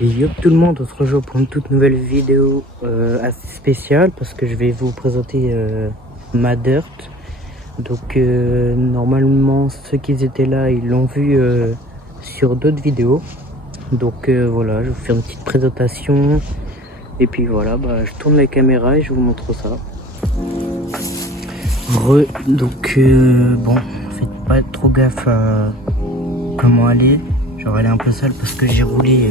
Et yo tout le monde, on se rejoint pour une toute nouvelle vidéo assez spéciale parce que je vais vous présenter ma dirt. Donc normalement ceux qui étaient là ils l'ont vu sur d'autres vidéos. Donc voilà, je vais vous faire une petite présentation et puis voilà, je tourne la caméra et je vous montre ça. Donc bon, faites pas trop gaffe à comment aller. Genre elle est un peu sale parce que j'ai roulé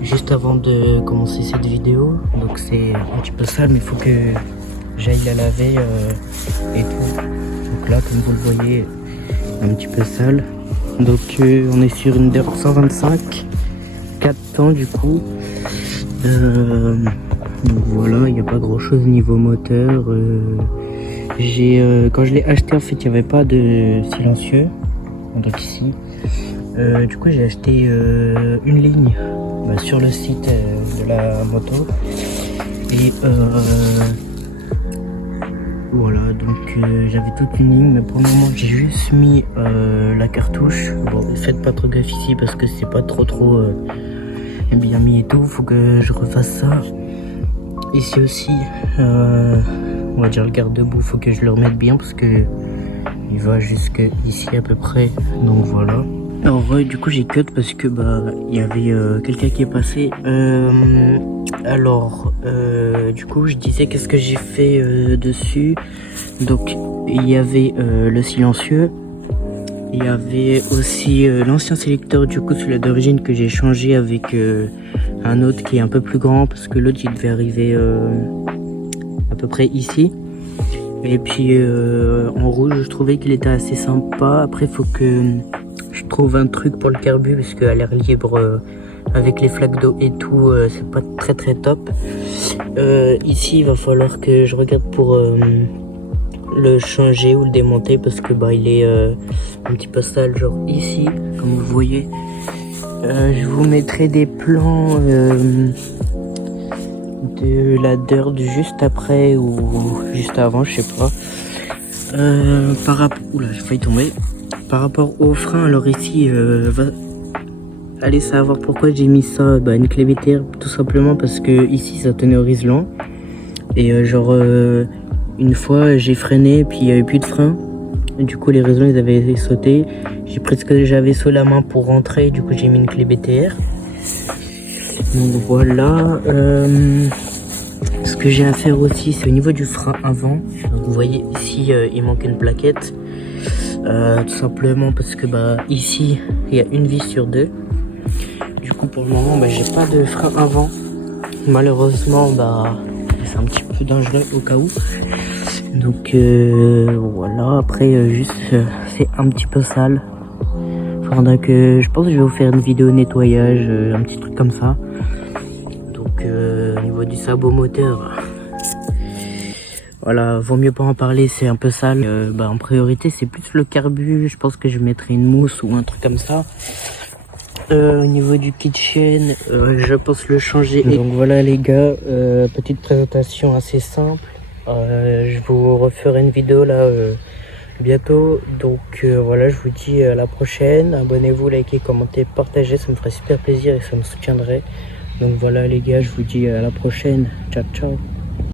juste avant de commencer cette vidéo, donc c'est un petit peu sale, mais il faut que j'aille la laver et tout. Donc là, comme vous le voyez, un petit peu sale. Donc on est sur une dirt 125 4 temps du coup. Donc voilà, il n'y a pas grand chose niveau moteur. Quand je l'ai acheté, en fait il n'y avait pas de silencieux, donc ici du coup j'ai acheté une ligne sur le site de la moto et voilà, donc j'avais toute une ligne, mais pour le moment j'ai juste mis la cartouche. Bon, faites pas trop gaffe ici parce que c'est pas trop bien mis et tout, faut que je refasse ça. Ici aussi on va dire le garde-boue, faut que je le remette bien parce que il va jusque ici à peu près, donc voilà. Alors du coup j'ai cut parce que il y avait quelqu'un qui est passé. Du coup je disais qu'est-ce que j'ai fait dessus. Donc il y avait le silencieux, il y avait aussi l'ancien sélecteur du coup celui d'origine que j'ai changé avec un autre qui est un peu plus grand parce que l'autre il devait arriver à peu près ici. Et puis en rouge je trouvais qu'il était assez sympa. Après il faut que je trouve un truc pour le carbu parce qu'à l'air libre avec les flaques d'eau et tout c'est pas très top. Ici il va falloir que je regarde pour le changer ou le démonter parce que il est un petit peu sale, genre ici comme vous voyez. Je vous mettrai des plans de la dirt juste après ou juste avant, je sais pas. Oula, j'ai failli tomber. Par rapport au frein, alors ici allez savoir pourquoi j'ai mis ça, une clé BTR, tout simplement parce que ici ça tenait au riselant et une fois j'ai freiné et puis il n'y avait plus de frein, et du coup les riselants ils avaient sauté. J'ai pris ce que j'avais sous la main pour rentrer, du coup j'ai mis une clé BTR. Donc voilà. Ce que j'ai à faire aussi c'est au niveau du frein avant. Vous voyez ici il manque une plaquette. Tout simplement parce que ici il y a une vis sur deux. Du coup pour le moment j'ai pas de frein avant. Malheureusement c'est un petit peu dangereux au cas où. Donc voilà, après juste c'est un petit peu sale. Faudra que je pense que je vais vous faire une vidéo nettoyage, un petit truc comme ça. Donc au niveau du sabot moteur, voilà, vaut mieux pas en parler, c'est un peu sale. En priorité c'est plus le carbu, je pense que je mettrai une mousse ou un truc comme ça. Au niveau du kitchen, je pense le changer. Donc voilà les gars, petite présentation assez simple. Je vous referai une vidéo là bientôt. Donc voilà, je vous dis à la prochaine. Abonnez-vous, likez, commentez, partagez, ça me ferait super plaisir et ça me soutiendrait. Donc voilà les gars, je vous dis à la prochaine. Ciao ciao.